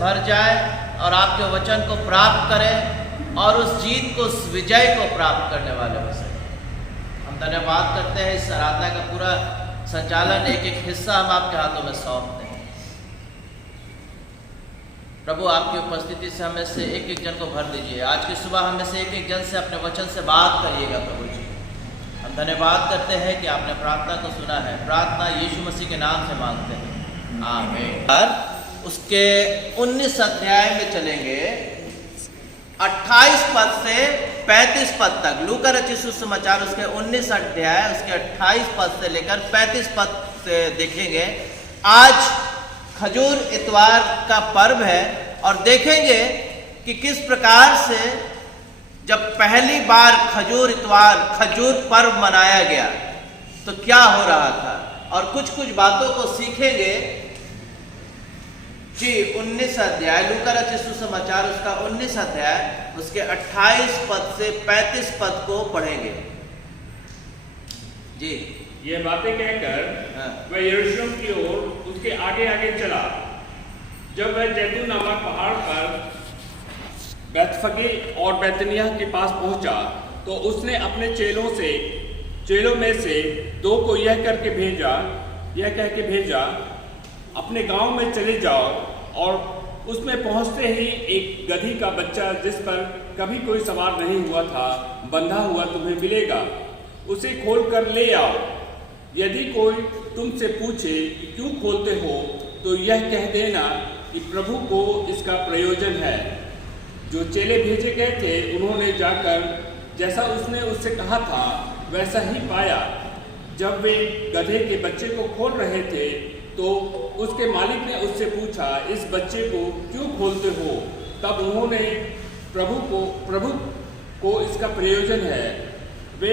भर जाए और आपके वचन को प्राप्त करें और उस जीत को, उस विजय को प्राप्त करने वाले हो सके। हम धन्यवाद करते हैं, इस आराधना का पूरा संचालन, एक एक हिस्सा हम आपके हाथों में सौंपते हैं। प्रभु आपकी उपस्थिति से हमें से एक एक जन को भर दीजिए। आज की सुबह हमें से एक एक जन से अपने वचन से बात करिएगा प्रभु जी। हम धन्यवाद करते हैं कि आपने प्रार्थना को सुना है। प्रार्थना यीशु मसीह के नाम से मांगते हैं, आमीन। उसके 19 अध्याय में चलेंगे, 28 पद से 35 पद तक। लूका रचित सुसमाचार उसके 19 अध्याय उसके 28 पद से लेकर 35 पद से देखेंगे। आज खजूर इतवार का पर्व है और देखेंगे कि किस प्रकार से जब पहली बार खजूर इतवार, खजूर पर्व मनाया गया तो क्या हो रहा था, और कुछ कुछ बातों को सीखेंगे जी। 19 अध्याय लूका रचित सुसमाचार उसका 19 अध्याय उसके 28 पद से 35 पद को पढ़ेंगे जी। ये बातें कहकर वह यरूशलेम की ओर उसके आगे आगे चला। जब वह जैतून नामक पहाड़ पर बैतफगे और बैतनिय्याह के पास पहुंचा तो उसने अपने चेलों में से 2 को यह कह के भेजा, अपने गांव में चले जाओ और उसमें पहुंचते ही एक गधी का बच्चा जिस पर कभी कोई सवार नहीं हुआ था, बंधा हुआ तुम्हें मिलेगा, उसे खोल कर ले आओ। यदि कोई तुमसे पूछे कि क्यों खोलते हो तो यह कह देना कि प्रभु को इसका प्रयोजन है। जो चेले भेजे गए थे उन्होंने जाकर जैसा उसने उससे कहा था वैसा ही पाया। जब वे गधे के बच्चे को खोल रहे थे तो उसके मालिक ने उससे पूछा, इस बच्चे को क्यों खोलते हो? तब उन्होंने प्रभु को इसका प्रयोजन है। वे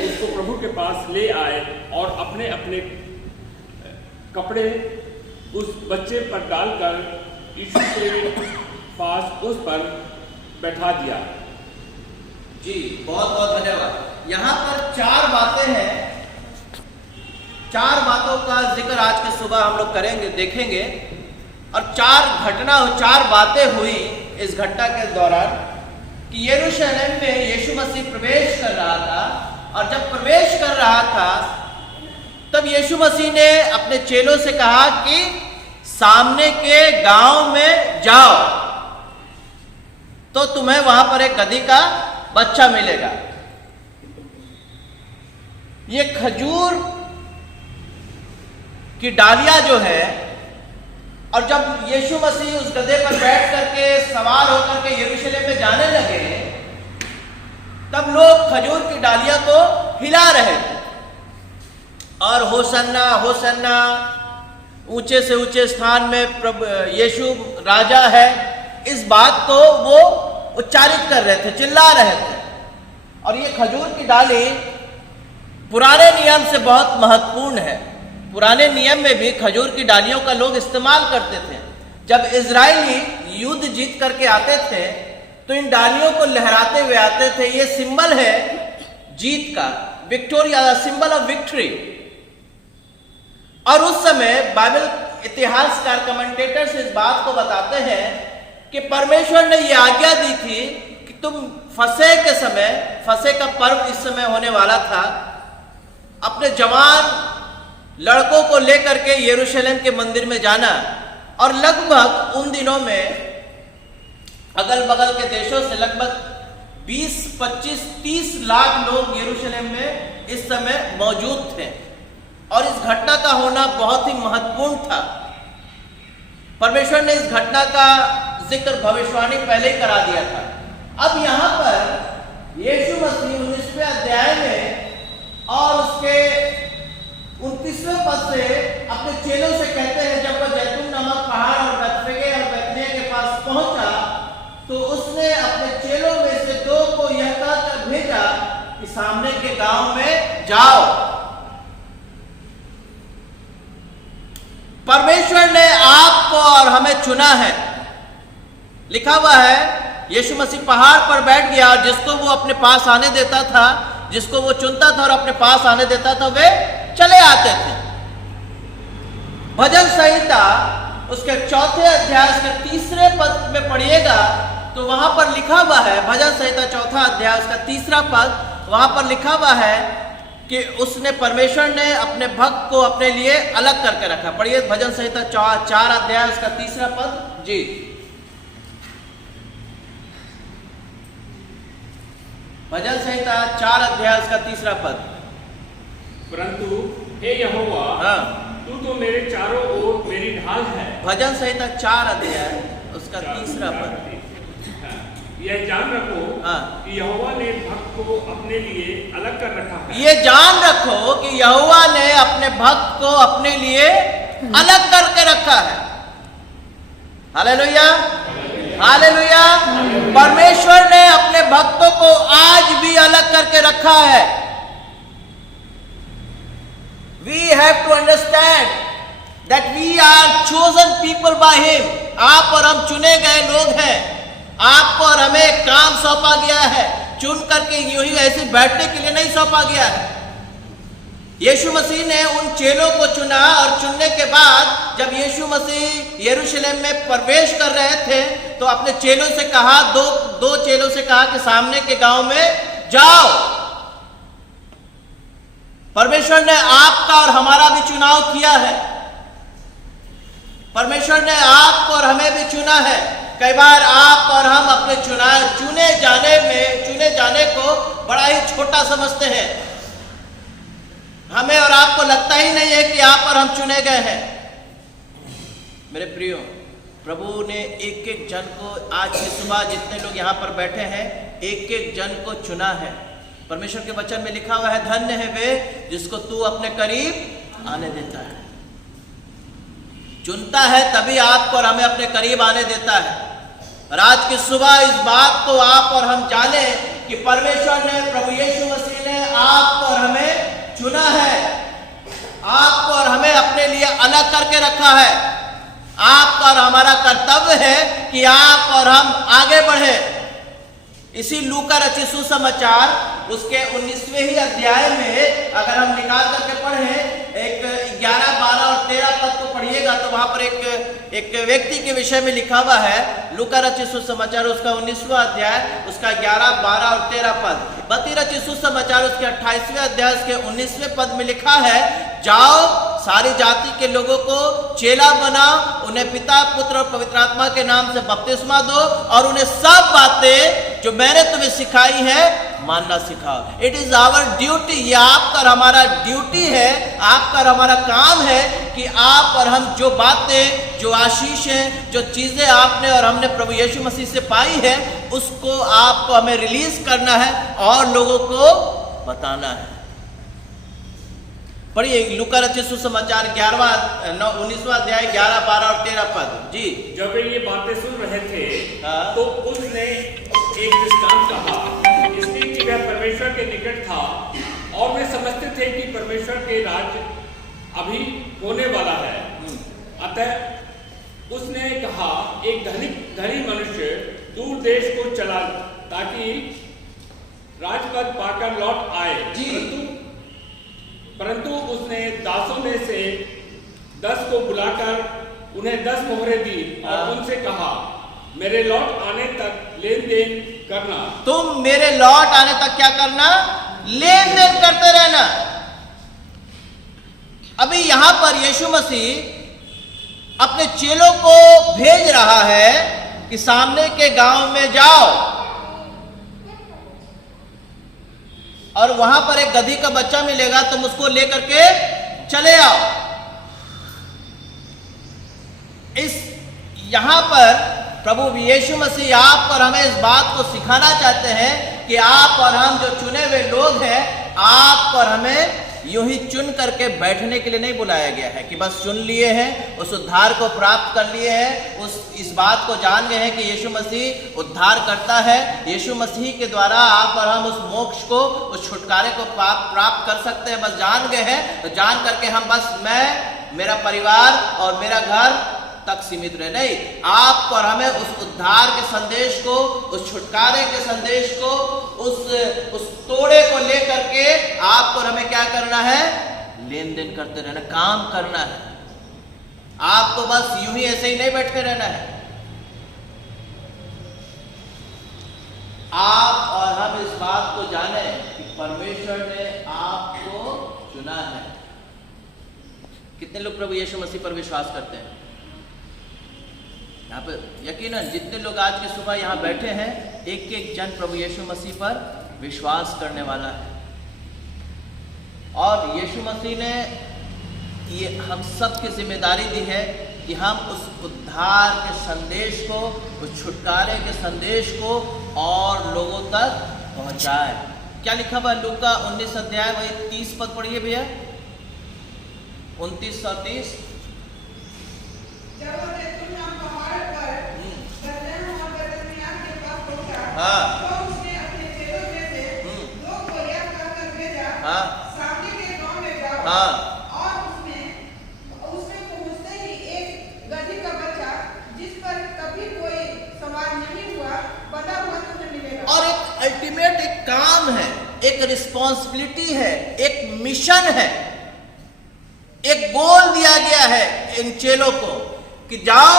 उसको प्रभु के पास ले आए और अपने अपने कपड़े उस बच्चे पर डालकर यीशु के पास उस पर बैठा दिया। जी बहुत बहुत धन्यवाद। यहाँ पर 4 बातें हैं, 4 बातों का जिक्र आज के सुबह हम लोग करेंगे, देखेंगे। और 4 बातें हुई इस घटना के दौरान कि यरूशलेम में यीशु मसीह प्रवेश कर रहा था। और जब प्रवेश कर रहा था तब यीशु मसीह ने अपने चेलों से कहा कि सामने के गांव में जाओ तो तुम्हें वहां पर एक गधी का बच्चा मिलेगा। ये खजूर की डालियां जो है, और जब यीशु मसीह उस गधे पर बैठ करके सवार होकर के यरूशलेम में जाने लगे तब लोग खजूर की डालियां को हिला रहे थे और होसन्ना होसन्ना, ऊंचे से ऊंचे स्थान में प्रभु यीशु राजा है, इस बात को वो उच्चारित कर रहे थे, चिल्ला रहे थे। और ये खजूर की डाली पुराने नियम से बहुत महत्वपूर्ण है। पुराने नियम में भी खजूर की डालियों का लोग इस्तेमाल करते थे। जब इजरायली युद्ध जीत करके आते थे तो इन डालियों को लहराते हुए आते थे। ये सिंबल है जीत का, विक्टोरिया, सिंबल ऑफ विक्ट्री। और उस समय बाइबल इतिहासकार, कमेंटेटर्स इस बात को बताते हैं कि परमेश्वर ने यह आज्ञा दी थी कि तुम फसह के समय, फसह का पर्व इस समय होने वाला था, अपने जवान लड़कों को लेकर के यरूशलेम के मंदिर में जाना। और लगभग उन दिनों में अगल बगल के देशों से लगभग 20, 25, 30 लाख लोग यरूशलेम में इस समय मौजूद थे। और इस घटना का होना बहुत ही महत्वपूर्ण था। परमेश्वर ने इस घटना का जिक्र, भविष्यवाणी पहले ही करा दिया था। अब यहाँ पर यीशु मसीह 19वें अध्याय में और उसके 29वें पद से अपने चेलों से कहते हैं, जब वह जैतून नामक पहाड़ और बैतफगे और बैतनिय्याह के पास पहुंचा तो उसने अपने चेलों में से 2 को यह कहकर भेजा कि सामने के गांव में जाओ। परमेश्वर ने आपको और हमें चुना है। लिखा हुआ है यीशु मसीह पहाड़ पर बैठ गया और जिसको वो अपने पास आने देता था, जिसको वो चुनता था और अपने पास आने देता था, वे चले आते थे। भजन संहिता उसके चौथे अध्याय उसके तीसरे पद में पढ़िएगा तो वहां पर लिखा हुआ है, भजन संहिता चौथा अध्याय उसका तीसरा पद, वहां पर लिखा हुआ है कि उसने परमेश्वर ने अपने भक्त को अपने लिए अलग करके रखा। पढ़िए भजन संहिता 4 अध्याय उसका तीसरा पद जी। भजन संहिता 4 अध्याय उसका तीसरा पद। परंतु हे यहोवा, हाँ, तू तो मेरे चारों ओर मेरी ढाल है। भजन संहिता 4 अध्याय उसका तीसरा पद। यह जान रखो हाँ, कि यहोवा ने भक्त को अपने लिए अलग कर रखा है। ये जान रखो कि यहोवा ने अपने भक्त को अपने लिए अलग करके रखा है। Hallelujah, hallelujah. परमेश्वर ने अपने भक्तों को आज भी अलग करके रखा है। We have to understand that we are chosen people by Him. आप और हम चुने गए लोग हैं। आपको और हमें काम सौंपा गया है, चुन करके यूं ही ऐसे बैठने के लिए नहीं सौंपा गया है। यीशु मसीह ने उन चेलों को चुना और चुनने के बाद जब यीशु मसीह यरूशलेम में प्रवेश कर रहे थे तो अपने चेलों से कहा, दो चेलों से कहा कि सामने के गांव में जाओ। परमेश्वर ने आपका और हमारा भी चुनाव किया है। परमेश्वर ने आपको और हमें भी चुना है। कई बार आप और हम अपने चुने जाने को बड़ा ही छोटा समझते हैं। हमें और आपको लगता ही नहीं है कि आप और हम चुने गए हैं। मेरे प्रियो, प्रभु ने एक एक जन को आज की सुबह जितने लोग यहाँ पर बैठे हैं, एक एक जन को चुना है। परमेश्वर के वचन में लिखा हुआ है, धन्य है वे जिसको तू अपने करीब आने देता है। चुनता है तभी आपको और हमें अपने करीब आने देता है। और आज की सुबह इस बात को आप और हम जाने कि परमेश्वर ने, प्रभु यीशु मसीह ने आपको और हमें चुना है। आपको और हमें अपने लिए अलग करके रखा है। आपका और हमारा कर्तव्य है कि आप और हम आगे बढ़े। इसी लूका रचित सुसमाचार उसके 19वें ही अध्याय में अगर हम निकाल करके पढ़ें, एक 11, 12 और 13 पद को पढ़िएगा तो वहां पर एक व्यक्ति के विषय में लिखा हुआ है। लूका रचित सुसमाचार उसका 19वां अध्याय उसका 11, 12 और 13 पद। मत्ती रचित सुसमाचार उसके 28वें अध्याय उसके 19वें पद में लिखा है, जाओ सारी जाति के लोगों को चेला बनाओ, उन्हें पिता, पुत्र और पवित्र आत्मा के नाम से बपतिस्मा दो और उन्हें सब बातें जो मैंने तुम्हें सिखाई है मानना सिखाओ। It is our duty. ये आपका और हमारा ड्यूटी है, आपका और हमारा काम है कि आप और हम जो बातें, जो आशीष है, जो चीजें आपने और हमने प्रभु यीशु मसीह से पाई है, उसको आपको हमें रिलीज करना है और लोगों को बताना है। पढ़िए लूका रचित सुसमाचार 19वां अध्याय 11, 12 और 13 पद जी। जब वे ये बातें सुन रहे थे तो उसने एक दृष्टांत कहा, इसलिए कि वह परमेश्वर के निकट था और वे समझते थे कि परमेश्वर के राज्य अभी होने वाला है। अतः उसने कहा, एक धनी मनुष्य दूर देश को चला ताकि राजपद पाकर लौट आए जी। परंतु उसने दासों में से 10 को बुलाकर उन्हें 10 मोहरें दी और उनसे कहा, मेरे लौट आने तक लेन देन करना। तुम मेरे लौट आने तक क्या करना? लेन देन करते रहना। अभी यहां पर यीशु मसीह अपने चेलों को भेज रहा है कि सामने के गांव में जाओ और वहां पर एक गधी का बच्चा मिलेगा, तुम उसको लेकर के चले आओ। यहां पर प्रभु यीशु मसीह आप और हमें इस बात को सिखाना चाहते हैं कि आप और हम जो चुने हुए लोग हैं, आप और हमें यूं ही चुन करके बैठने के लिए नहीं बुलाया गया है कि बस चुन लिए हैं, उस उद्धार को प्राप्त कर लिए हैं, इस बात को जान गए हैं कि यीशु मसीह उद्धार करता है। यीशु मसीह के द्वारा आप और हम उस मोक्ष को, उस छुटकारे को प्राप्त कर सकते हैं, बस जान गए हैं। तो जान करके हम बस मैं, मेरा परिवार और मेरा घर तक सीमित रहे नहीं, आप और हमें उस उद्धार के संदेश को, उस छुटकारे के संदेश को, उस तोड़े को लेकर के आप और हमें क्या करना है? लेन देन करते रहना, काम करना है। आपको बस यूं ही ऐसे ही नहीं बैठे रहना है। आप और हम इस बात को जाने कि परमेश्वर ने आपको चुना है। कितने लोग प्रभु यीशु मसीह पर विश्वास करते हैं? यहाँ पे यकीनन जितने लोग आज की सुबह यहाँ बैठे हैं, एक एक जन प्रभु यीशु मसीह पर विश्वास करने वाला है। और यीशु मसीह ने ये हम सब की जिम्मेदारी दी है कि हम उस उद्धार के संदेश को, उस छुटकारे के संदेश को और लोगों तक पहुंचाएं। क्या लिखा हुआ है लूका 19 अध्याय वही 30 पद पढ़िए भैया, 29 और 30। हाँ हाँ हाँ और उसमें पहुंचते ही एक गधी का बच्चा जिस पर कभी कोई सवार नहीं हुआ बंधा हुआ तुम्हें मिलेगा। और एक अल्टीमेट एक काम है, एक रिस्पॉन्सिबिलिटी है, एक मिशन है, एक गोल दिया गया है इन चेलों को कि जाओ,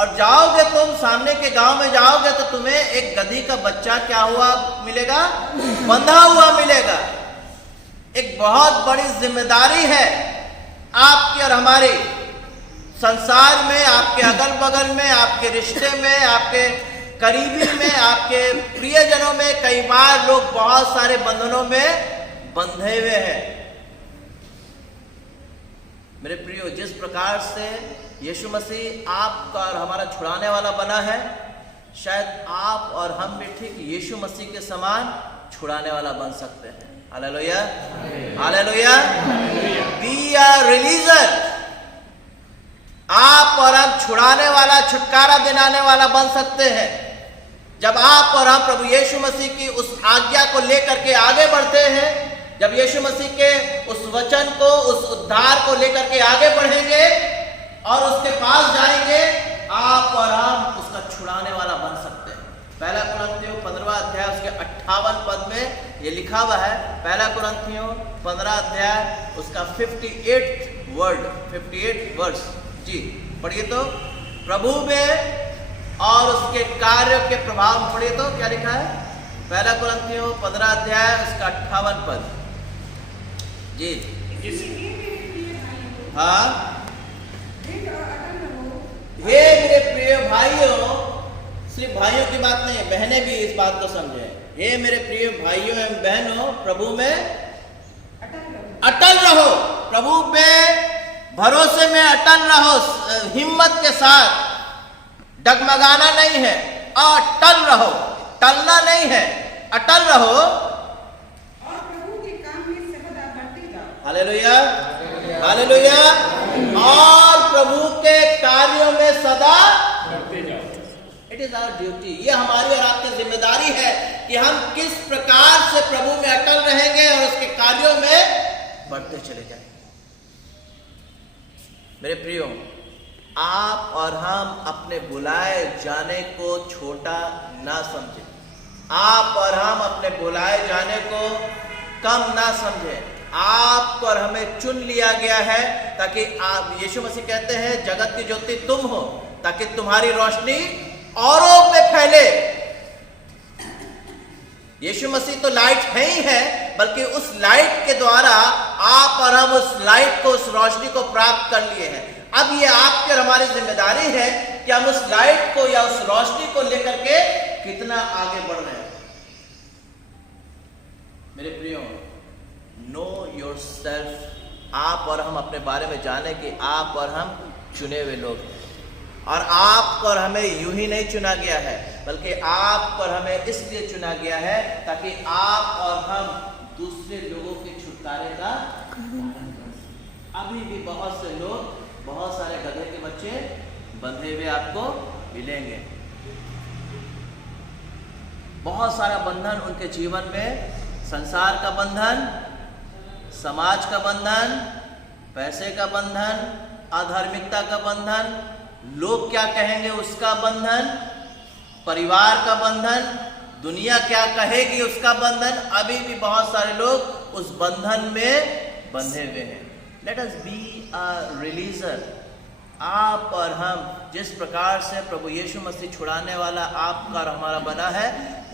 और जाओगे तुम सामने के गांव में जाओगे तो तुम्हें एक गधी का बच्चा क्या हुआ मिलेगा? बंधा हुआ मिलेगा। एक बहुत बड़ी जिम्मेदारी है आपकी और हमारी, संसार में, आपके अगल बगल में, आपके रिश्ते में, आपके करीबी में, आपके प्रियजनों में कई बार लोग बहुत सारे बंधनों में बंधे हुए हैं। मेरे प्रियो, जिस प्रकार से यीशु मसीह आपका और हमारा छुड़ाने वाला बना है, शायद आप और हम भी ठीक यीशु मसीह के समान छुड़ाने वाला बन सकते हैं। Hallelujah, hallelujah. Be a रिलीजर। आप और हम छुड़ाने वाला, छुटकारा दिलाने वाला बन सकते हैं जब आप और हम प्रभु यीशु मसीह की उस आज्ञा को लेकर के आगे बढ़ते हैं, जब यीशु मसीह के उस वचन को, उस उद्धार को लेकर के आगे बढ़ेंगे और उसके पास जाएंगे, आप और हम उसका छुड़ाने वाला बन सकते हैं। पहला कुरिन्थियों 15 अध्याय उसके 58 पद में ये लिखा हुआ है। पहला कुरिन्थियों 15 अध्याय उसका 58 वर्ष जी पढ़िए तो, प्रभु में और उसके कार्य के प्रभाव में पढ़िए तो क्या लिखा है? पहला कुरिन्थियों 15 अध्याय उसका 58 पद जी। हाँ, हे मेरे प्रिय भाइयों, सिर्फ भाइयों की बात नहीं है, बहनें भी इस बात को समझे। हे मेरे प्रिय भाइयों एवं बहनों, प्रभु में अटल रहो, प्रभु में भरोसे में अटल रहो, हिम्मत के साथ, डगमगाना नहीं है, अटल रहो, टलना नहीं है, अटल रहो। और प्रभु के काम में सदा बढ़ते जाओ। Hallelujah, hallelujah. और प्रभु के कार्यों में सदा बढ़ते जाओ। It is our duty. ये हमारी और आपकी जिम्मेदारी है कि हम किस प्रकार से प्रभु में अटल रहेंगे और उसके कार्यों में बढ़ते चले जाएंगे। मेरे प्रियो, आप और हम अपने बुलाए जाने को छोटा ना समझें। आप और हम अपने बुलाए जाने को कम ना समझें। आप और हमें चुन लिया गया है ताकि आप, यीशु मसीह कहते हैं, जगत की ज्योति तुम हो, ताकि तुम्हारी रोशनी औरों पे फैले। यीशु मसीह तो लाइट है ही है, बल्कि उस लाइट के द्वारा आप और हम उस लाइट को, उस रोशनी को प्राप्त कर लिए हैं। अब ये आपकी और हमारी जिम्मेदारी है कि हम उस लाइट को या उस रोशनी को लेकर के कितना आगे बढ़ रहे हैं। मेरे प्रियो, नो योरसेल्फ। आप और हम अपने बारे में जाने कि आप और हम चुने हुए लोग हैं, और आप और हमें यूं ही नहीं चुना गया है, बल्कि आप और हमें इसलिए चुना गया है ताकि आप और हम दूसरे लोगों के छुटकारे का पालन कर सकें। अभी भी बहुत से लोग, बहुत सारे गधे के बच्चे बंधे हुए आपको मिलेंगे। बहुत सारा बंधन उनके जीवन में, संसार का बंधन, समाज का बंधन, पैसे का बंधन, आधार्मिकता का बंधन, लोग क्या कहेंगे उसका बंधन, परिवार का बंधन, दुनिया क्या कहेगी उसका बंधन। अभी भी बहुत सारे लोग उस बंधन में बंधे हुए हैं। Let us be a रिलीजर। आप और हम जिस प्रकार से प्रभु यीशु मसीह छुड़ाने वाला आपका और हमारा बना है,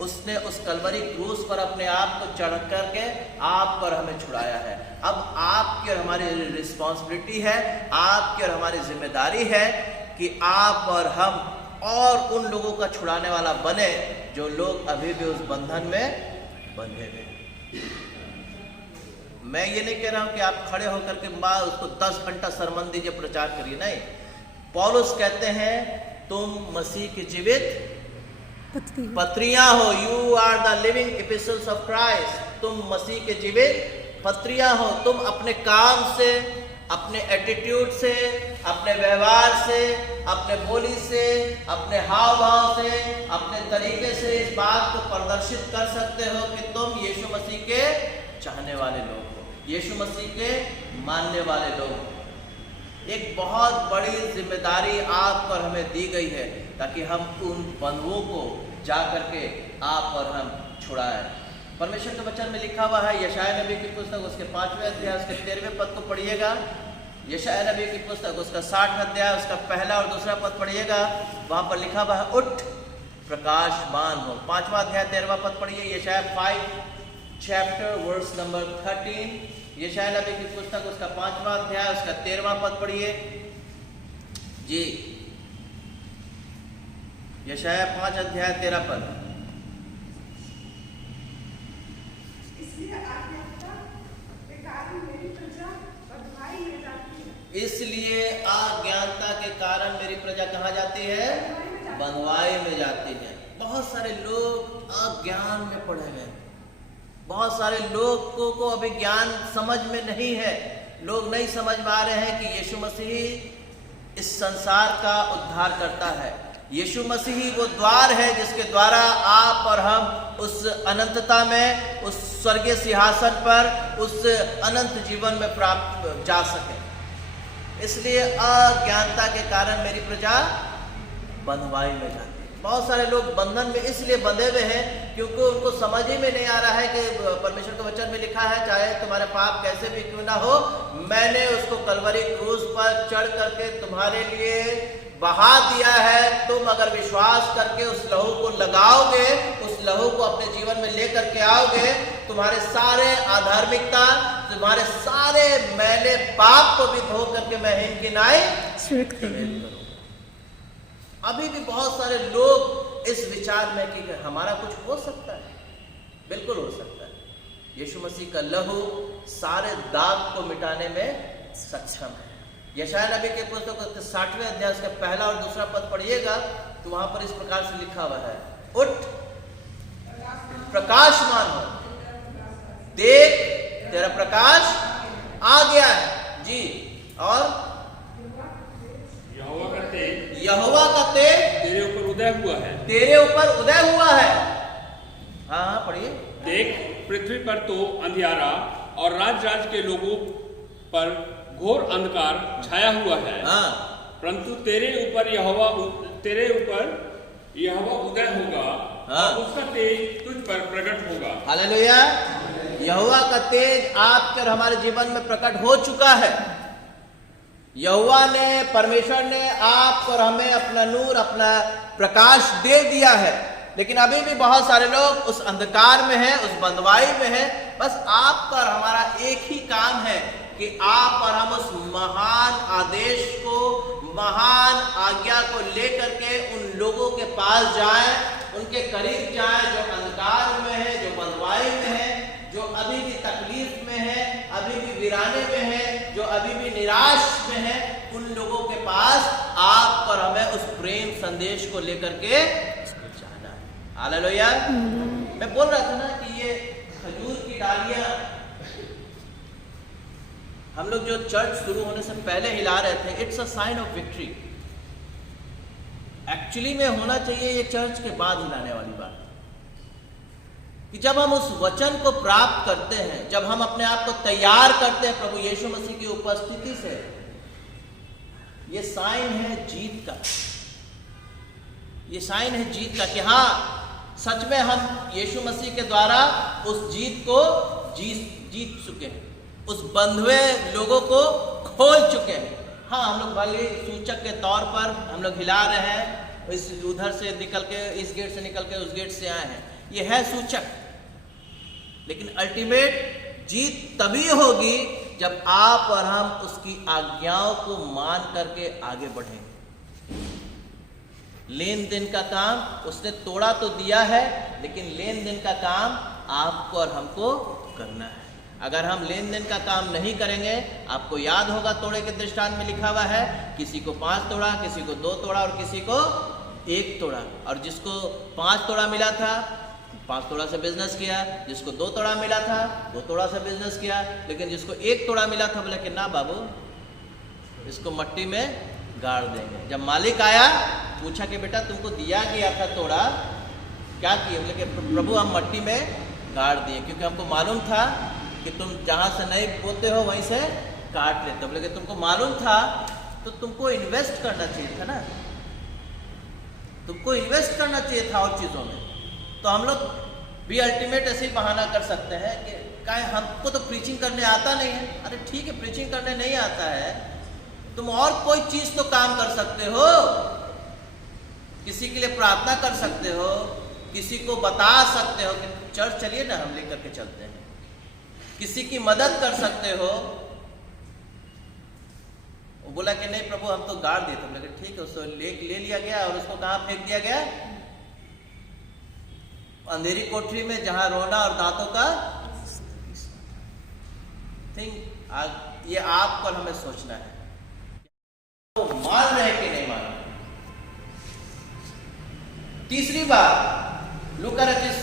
उसने उस कलवरी क्रूस पर अपने आप को चढ़ करके आप और हमें छुड़ाया है। अब आपकी और हमारी रिस्पॉन्सिबिलिटी है, आपकी और हमारी जिम्मेदारी है कि आप और हम और उन लोगों का छुड़ाने वाला बने जो लोग अभी भी उस बंधन में बंधे हुए। मैं ये नहीं कह रहा हूं कि आप खड़े होकर के माँ उसको 10 घंटा सरमन दीजिए, प्रचार करिए, नहीं। पौलुस कहते हैं तुम मसीह की जीवित पत्रियां हो, you are the living epistles of Christ. तुम मसीह के जीवित पत्रियां हो। तुम अपने काम से, अपने एटीट्यूड से, अपने व्यवहार से, अपने बोली से, अपने हाव भाव से, अपने तरीके से इस बात को प्रदर्शित कर सकते हो कि तुम यीशु मसीह के चाहने वाले लोग हो, यीशु मसीह के मानने वाले लोग हो। एक बहुत बड़ी जिम्मेदारी आप पर हमें दी गई है ताकि हम उन बंधुओं को जा करके आप और हम छुड़ाएं। परमेश्वर के वचन में लिखा हुआ है, यशायाह नबी की पुस्तक उसके 5वें अध्याय उसके 13वें पद को पढ़िएगा। यशायाह नबी की पुस्तक उसका 60 अध्याय उसका पहला और दूसरा पद पढ़िएगा। वहां पर लिखा हुआ है, उठ प्रकाशमान हो। 5वां अध्याय 13वां पद पढ़िए। यशायाह 5 चैप्टर वर्स नंबर 13, यशायाह नबी की पुस्तक उसका 5वां अध्याय उसका 13वां पद पढ़िए जी। यशायाह 5 अध्याय 13 पद। इसलिए अज्ञानता के कारण मेरी प्रजा कहाँ जाती है? बंधुआई में जाती है। बहुत सारे लोग अज्ञान में पड़े हुए हैं। बहुत सारे लोगों को अभी ज्ञान समझ में नहीं है। लोग नहीं समझ पा रहे हैं कि यीशु मसीह इस संसार का उद्धार करता है। यीशु मसीह वो द्वार है जिसके द्वारा आप और हम उस अनंतता में, उस स्वर्गीय सिंहासन पर, उस अनंत जीवन में प्राप्त जा सके। इसलिए अज्ञानता के कारण मेरी प्रजा बंधुआई में जाती है। बहुत सारे लोग बंधन में इसलिए बंधे हुए हैं क्योंकि उनको समझ ही में नहीं आ रहा है कि परमेश्वर के वचन में लिखा है, चाहे तुम्हारे पाप कैसे भी क्यों ना हो, मैंने उसको कलवरी क्रूस पर चढ़ करके तुम्हारे लिए बहा दिया है। तुम अगर विश्वास करके उस लहू को लगाओगे, उस लहू को अपने जीवन में लेकर के आओगे, तुम्हारे सारे अधार्मिकता, तुम्हारे सारे मैले पाप को भी धो करके मैं हिनकिनाई करूंगा। अभी भी बहुत सारे लोग इस विचार में कि हमारा कुछ हो सकता है। बिल्कुल हो सकता है। यीशु मसीह का लहू सारे दाग को मिटाने में सक्षम है। यशायाह नबी के पुस्तक 60वें अध्याय उसका पहला और दूसरा पद पढ़िएगा तो वहां पर इस प्रकार से लिखा हुआ है, उठ प्रकाशमान हो, देख तेरा प्रकाश आ गया है जी। और यहोवा का तेज तेरे ऊपर उदय हुआ है। तेरे ऊपर उदय हुआ है। हाँ पढ़िए। देख पृथ्वी पर तो अंधियारा और राज के लोगों पर घोर अंधकार छाया हुआ है। हाँ। परंतु तेरे ऊपर यहोवा उदय होगा। हाँ। और उसका तेज तुझ पर प्रकट होगा। हालेलुया। यहोवा का तेज आपके और हमारे जीवन में प्रकट हो चुका है। यहोवा ने, परमेश्वर ने आप और हमें अपना नूर, अपना प्रकाश दे दिया है। लेकिन अभी भी बहुत सारे लोग उस अंधकार में हैं, उस बंधुआई में हैं। बस आपका और हमारा एक ही काम है कि आप और हम उस महान आदेश को, महान आज्ञा को लेकर के उन लोगों के पास जाएं, उनके करीब जाएं जो अंधकार में है, जो बंधुआई में है, जो अभी भी तकलीफ में है, अभी भी वीराने में है, जो अभी भी निराश में है। उन लोगों के पास आप और हमें उस प्रेम संदेश को लेकर के जाना है। हालेलुया। मैं बोल रहा था ना कि ये खजूर की डालियां हम लोग जो चर्च शुरू होने से पहले हिला रहे थे, it's a sign of victory. Actually में होना चाहिए ये चर्च के बाद हिलाने वाली बात कि जब हम उस वचन को प्राप्त करते हैं, जब हम अपने आप को तैयार करते हैं प्रभु यीशु मसीह की उपस्थिति से, ये साइन है जीत का। ये साइन है जीत का कि हाँ सच में हम यीशु मसीह के द्वारा उस जीत को जीत चुके हैं, उस बंधुए लोगों को खोल चुके हैं। हाँ, हम लोग भले सूचक के तौर पर हम लोग हिला रहे हैं, इस उधर से निकल के, इस गेट से निकल के उस गेट से आए हैं, ये है सूचक। लेकिन अल्टीमेट जीत तभी होगी जब आप और हम उसकी आज्ञाओं को मान करके आगे बढ़ेंगे। लेन देन का काम उसने तोड़ा तो दिया है, लेकिन लेन देन का काम आपको और हमको करना है। अगर हम लेन देन का काम नहीं करेंगे, आपको याद होगा तोड़े के दृष्टांत में लिखा हुआ है, किसी को 5 तोड़ा, किसी को 2 तोड़ा और किसी को 1 तोड़ा। और जिसको 5 तोड़ा मिला था 5 तोड़ा से बिजनेस किया, जिसको 2 तोड़ा मिला था 2 तोड़ा से बिजनेस किया, लेकिन जिसको 1 तोड़ा मिला था बोले कि ना बाबू, इसको मट्टी में गाड़ देंगे। जब मालिक आया, पूछा कि बेटा तुमको दिया गया था तोड़ा, क्या किए? बोले कि प्रभु हम मट्टी में गाड़ दिए, क्योंकि हमको मालूम था कि तुम जहाँ से नहीं बोते हो वहीं से काट लेते हो। बोले कि तुमको मालूम था तो तुमको इन्वेस्ट करना चाहिए था ना, तुमको इन्वेस्ट करना चाहिए था और चीज़ों में। तो हम लोग भी अल्टीमेट ऐसे ही बहाना कर सकते हैं कि क्या हमको तो प्रीचिंग करने आता नहीं है। अरे ठीक है, प्रीचिंग करने नहीं आता है, तुम और कोई चीज़ तो काम कर सकते हो, किसी के लिए प्रार्थना कर सकते हो, किसी को बता सकते हो कि चर्च चलिए ना, हम लेकर के चलते हैं, किसी की मदद कर सकते हो। वो बोला कि नहीं प्रभु हम तो गाड़ दिए थे। लेकिन ठीक है, उसको ले लिया गया और उसको कहाँ फेंक दिया गया? अंधेरी कोठरी में, जहां रोना और दांतों का थिंक। ये आप पर हमें सोचना है, तो मान रहे कि नहीं मान रहे। तीसरी बात, लूका रचित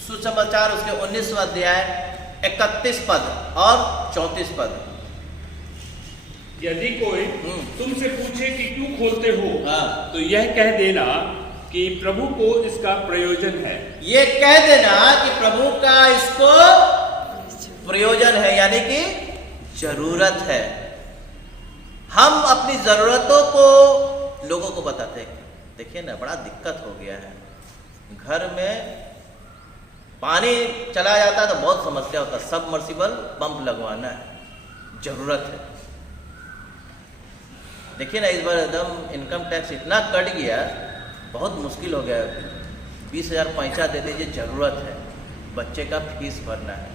सुसमाचार उसके 19वां अध्याय 31 पद और 34 पद। यदि कोई तुमसे पूछे कि क्यों खोलते हो, हाँ। तो यह कह देना कि प्रभु को इसका प्रयोजन है। ये कह देना कि प्रभु का इसको प्रयोजन है, यानी कि जरूरत है। हम अपनी जरूरतों को लोगों को बताते हैं। देखिए ना, बड़ा दिक्कत हो गया है, घर में पानी चला जाता है तो बहुत समस्या होता है, सबमर्सिबल पंप लगवाना है, जरूरत है। देखिए ना, इस बार एकदम इनकम टैक्स इतना कट गया, बहुत मुश्किल हो गया। 20,000 पैसा दे दीजिए, जरूरत है, बच्चे का फीस भरना है,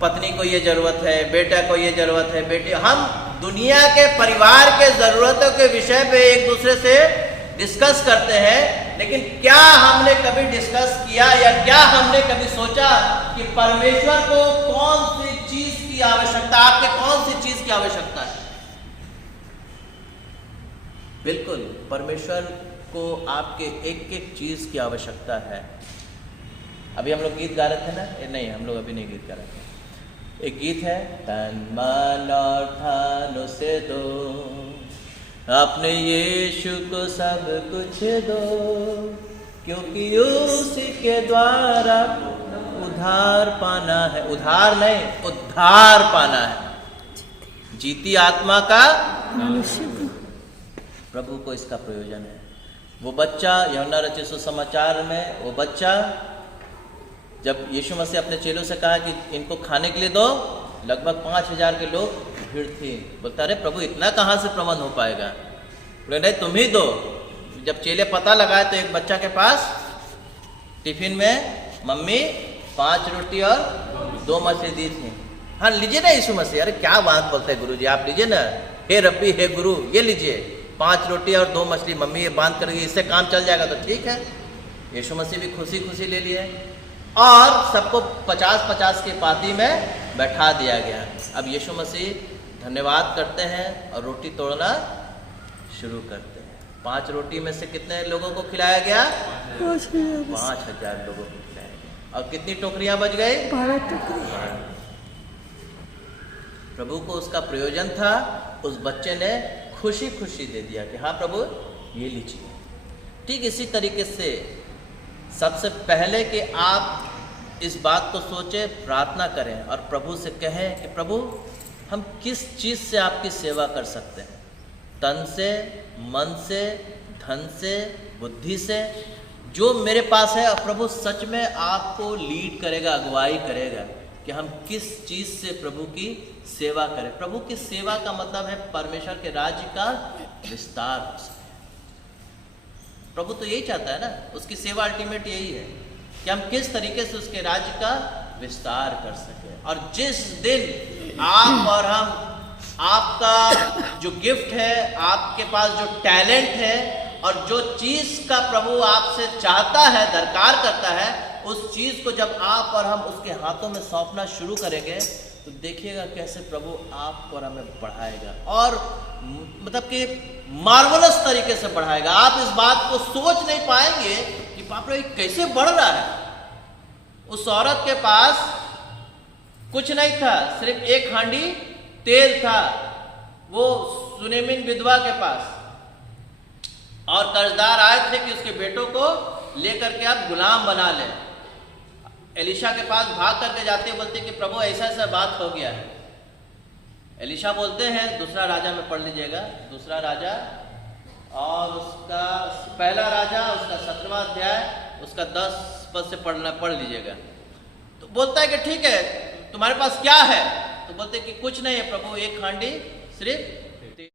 पत्नी को ये जरूरत है, बेटा को ये जरूरत है, बेटी। हम दुनिया के परिवार के जरूरतों के विषय पे एक दूसरे से डिस्कस करते हैं, लेकिन क्या हमने कभी डिस्कस किया या क्या हमने कभी सोचा कि परमेश्वर को कौन सी चीज की आवश्यकता, आपके कौन सी चीज की आवश्यकता है? बिल्कुल, परमेश्वर को आपके एक एक चीज की आवश्यकता है। अभी हम लोग गीत गा रहे थे ना, नहीं हम लोग अभी नहीं गीत गा रहे थे। एक गीत है, तन मन और धन उसे दो, अपने यीशु को सब कुछ दो, क्योंकि उसी के द्वारा उद्धार पाना है। उधार नहीं, उद्धार पाना है, जीती आत्मा का। प्रभु को इसका प्रयोजन है। वो बच्चा, यूहन्ना रचित सुसमाचार में वो बच्चा, जब यीशु मसीह अपने चेलों से कहा कि इनको खाने के लिए दो, लगभग 5,000 के लोग भीड़ थी। बोलता अरे प्रभु इतना कहाँ से प्रबंध हो पाएगा? बोले नहीं तुम ही दो। जब चेले पता लगाए तो एक बच्चा के पास टिफिन में मम्मी 5 रोटी और 2 मछली दी थी। हाँ लीजिए ना यीशु मसीह। अरे क्या बात बोलते हैं गुरु जी, आप लीजिए ना, हे रब्बी हे गुरु, ये लीजिए 5 रोटी और 2 मछली, मम्मी ये बांध करेगी, इससे काम चल जाएगा। तो ठीक है, यीशु मसीह भी खुशी खुशी ले लिए और सबको 50-50 की पाती में बैठा दिया गया। अब यीशु मसीह धन्यवाद करते हैं और रोटी तोड़ना शुरू करते हैं। 5 रोटी में से कितने लोगों को खिलाया गया? 5,000 लोगों को खिलाया गया। और कितनी टोकरियां बच गई? 12 टोकरियां। प्रभु को उसका प्रयोजन था, उस बच्चे ने खुशी खुशी दे दिया कि हाँ प्रभु ये लीजिए। ठीक इसी तरीके से सबसे पहले कि आप इस बात को सोचें, प्रार्थना करें और प्रभु से कहें कि प्रभु हम किस चीज़ से आपकी सेवा कर सकते हैं, तन से, मन से, धन से, बुद्धि से, जो मेरे पास है। और प्रभु सच में आपको लीड करेगा, अगुवाई करेगा कि हम किस चीज से प्रभु की सेवा करें। प्रभु की सेवा का मतलब है परमेश्वर के राज्य का विस्तार हो सके। प्रभु तो यही चाहता है ना, उसकी सेवा अल्टीमेट यही है कि हम किस तरीके से उसके राज्य का विस्तार कर सके। और जिस दिन आप और हम, आपका जो गिफ्ट है, आपके पास जो टैलेंट है और जो चीज का प्रभु आपसे चाहता है, दरकार करता है, उस चीज को जब आप और हम उसके हाथों में सौंपना शुरू करेंगे तो देखिएगा कैसे प्रभु आप और हमें बढ़ाएगा, और मतलब कि मार्वलस तरीके से बढ़ाएगा। आप इस बात को सोच नहीं पाएंगे कि बाप रे कैसे बढ़ रहा है। उस औरत के पास कुछ नहीं था, सिर्फ एक हांडी तेल था, वो सुनेमिन विधवा के पास, और कर्जदार आए थे कि उसके बेटों को लेकर के आप गुलाम बना लें। एलिशा के पास भाग करके जाते बोलते कि प्रभु ऐसा ऐसा बात हो गया है। एलिशा बोलते हैं, दूसरा राजा में पढ़ लीजिएगा, दूसरा राजा और उसका पहला राजा, उसका 17वां अध्याय, उसका 10 पद से पढ़ लीजिएगा। तो बोलता है कि ठीक है तुम्हारे पास क्या है, तो बोलते कि कुछ नहीं है प्रभु, एक हांडी सिर्फ